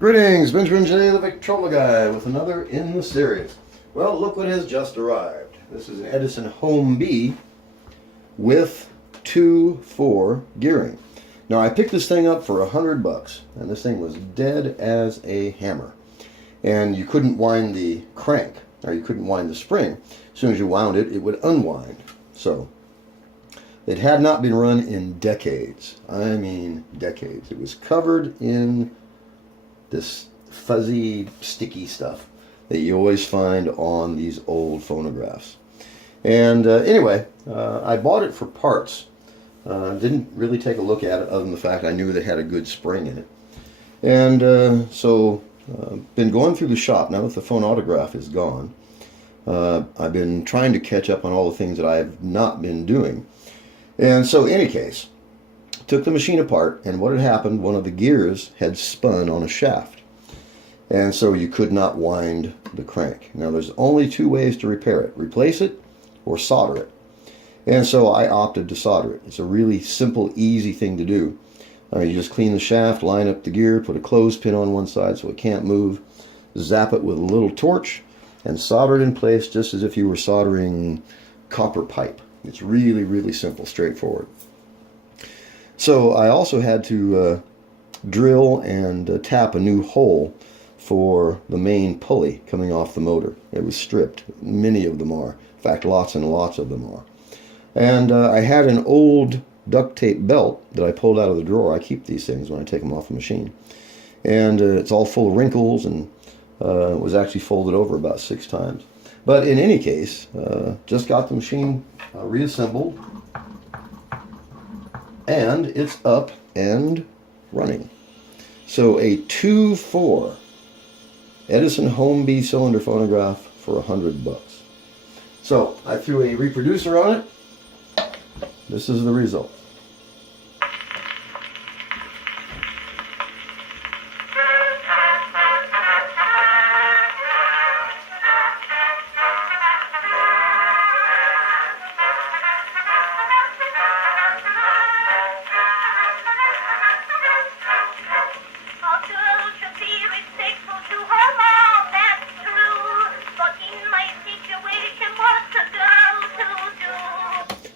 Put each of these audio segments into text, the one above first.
Greetings, Benjamin J. the Victrola Guy with another in the series. Well, look what has just arrived. This is an Edison Home B with 2-4 gearing. Now I picked this thing up for $100, and this thing was dead as a hammer. And you couldn't wind the crank, or you couldn't wind the spring. As soon as you wound it, it would unwind. So it had not been run in decades. I mean decades. It was covered in this fuzzy, sticky stuff that you always find on these old phonographs. And anyway, I bought it for parts. Didn't really take a look at it other than the fact I knew they had a good spring in it. And so been going through the shop now that the phonautograph is gone. I've been trying to catch up on all the things that I have not been doing. And so in any case, took the machine apart, and what had happened, one of the gears had spun on a shaft. And so you could not wind the crank. Now there's only two ways to repair it: replace it or solder it. And so I opted to solder it. It's a really simple, easy thing to do. You just clean the shaft, line up the gear, put a clothespin on one side so it can't move, zap it with a little torch, and solder it in place just as if you were soldering copper pipe. It's really, really simple, straightforward. So I also had to drill and tap a new hole for the main pulley coming off the motor. It was stripped. Many of them are. In fact, lots and lots of them are. And I had an old duct tape belt that I pulled out of the drawer. I keep these things when I take them off the machine. And it's all full of wrinkles, and it was actually folded over about 6 times. But in any case, just got the machine reassembled, and it's up and running. So a 2-4 Edison Home B cylinder phonograph for $100. So I threw a reproducer on it. This is the result.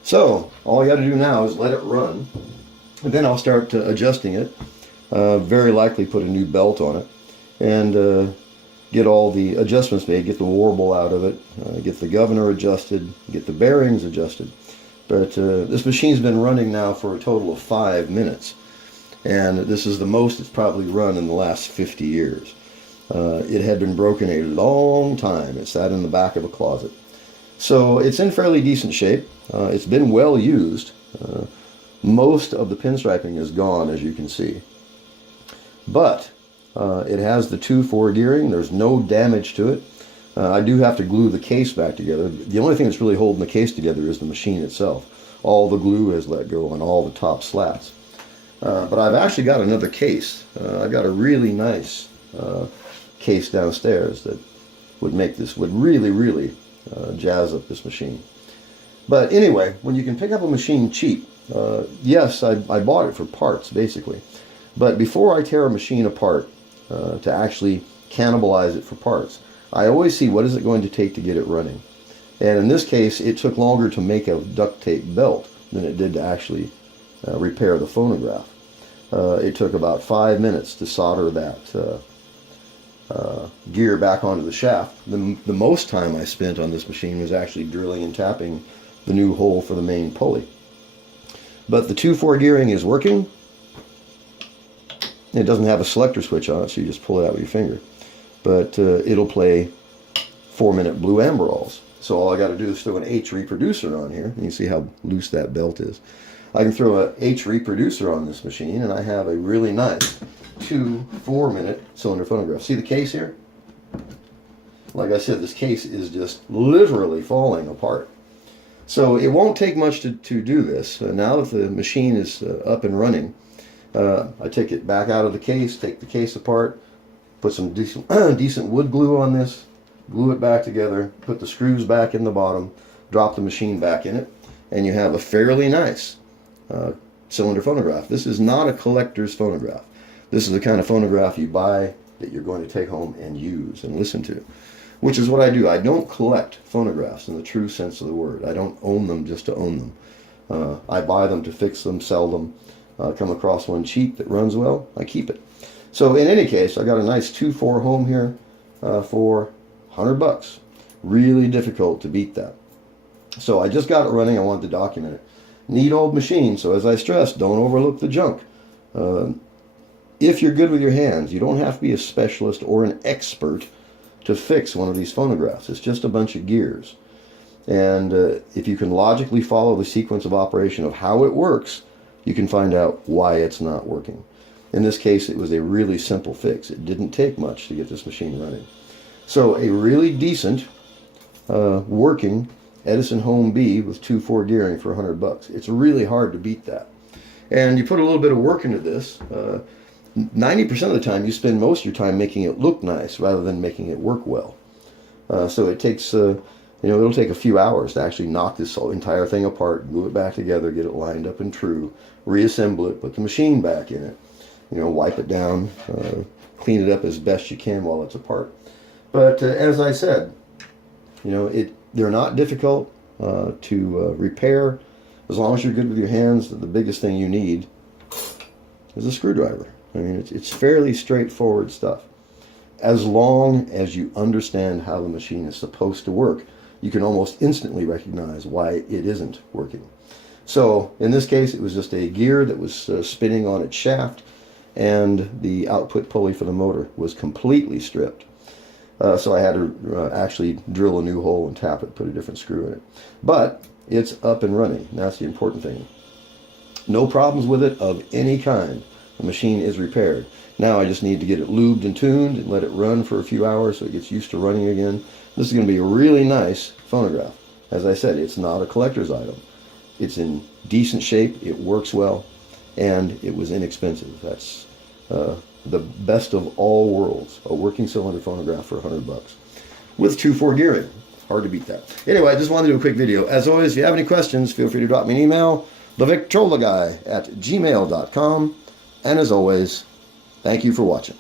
So all you got to do now is let it run, and then I'll start adjusting it. Very likely put a new belt on it, and get all the adjustments made, get the warble out of it, get the governor adjusted, get the bearings adjusted. But this machine's been running now for a total of 5 minutes, and this is the most it's probably run in the last 50 years. It had been broken a long time. It sat in the back of a closet. So it's in fairly decent shape. It's been well used. Most of the pinstriping is gone, as you can see. But it has the 2-4 gearing. There's no damage to it. I do have to glue the case back together. The only thing that's really holding the case together is the machine itself. All the glue has let go on all the top slats. But I've actually got another case. I've got a really nice case downstairs that would really jazz up this machine. But anyway, when you can pick up a machine cheap, yes, I bought it for parts basically, but before I tear a machine apart to actually cannibalize it for parts, I always see what is it going to take to get it running. And in this case, it took longer to make a duct tape belt than it did to actually repair the phonograph. It took about 5 minutes to solder that gear back onto the shaft. The most time I spent on this machine was actually drilling and tapping the new hole for the main pulley. But the 2-4 gearing is working. It doesn't have a selector switch on it, so you just pull it out with your finger. But it'll play 4-minute blue amberols. So all I got to do is throw an H reproducer on here. You can see how loose that belt is. I can throw a H reproducer on this machine, and I have a really nice 2-4-minute cylinder phonograph. See the case here? Like I said, this case is just literally falling apart. So it won't take much to do this. Now that the machine is up and running, I take it back out of the case, take the case apart, put some decent wood glue on this, glue it back together, put the screws back in the bottom, drop the machine back in it, and you have a fairly nice cylinder phonograph. This is not a collector's phonograph. This is the kind of phonograph you buy that you're going to take home and use and listen to, which is what I do. I don't collect phonographs in the true sense of the word. I don't own them just to own them. I buy them to fix them, sell them. Come across one cheap that runs well, I keep it. So in any case, I got a nice 2.4 home here for $100. Really difficult to beat that. So I just got it running. I wanted to document it. Neat old machine. So as I stressed, don't overlook the junk. If you're good with your hands, you don't have to be a specialist or an expert to fix one of these phonographs. It's just a bunch of gears. And if you can logically follow the sequence of operation of how it works, you can find out why it's not working. In this case, it was a really simple fix. It didn't take much to get this machine running. So a really decent working Edison Home B with 2.4 gearing for $100. It's really hard to beat that. And you put a little bit of work into this. 90% of the time, you spend most of your time making it look nice rather than making it work well. So it takes, it'll take a few hours to actually knock this entire thing apart, glue it back together, get it lined up and true, reassemble it, put the machine back in it, wipe it down, clean it up as best you can while it's apart. But as I said, they're not difficult to repair as long as you're good with your hands. The biggest thing you need is a screwdriver. I mean, it's fairly straightforward stuff. As long as you understand how the machine is supposed to work, you can almost instantly recognize why it isn't working. So in this case, it was just a gear that was spinning on its shaft, and the output pulley for the motor was completely stripped. So I had to actually drill a new hole and tap it, put a different screw in it. But it's up and running. That's the important thing. No problems with it of any kind. The machine is repaired. Now I just need to get it lubed and tuned and let it run for a few hours so it gets used to running again. This is going to be a really nice phonograph. As I said, it's not a collector's item. It's in decent shape, it works well, and it was inexpensive. That's the best of all worlds. A working cylinder phonograph for $100 with 2.4 gearing. Hard to beat that. Anyway, I just wanted to do a quick video. As always, if you have any questions, feel free to drop me an email, thevictrolaguy@gmail.com. And as always, thank you for watching.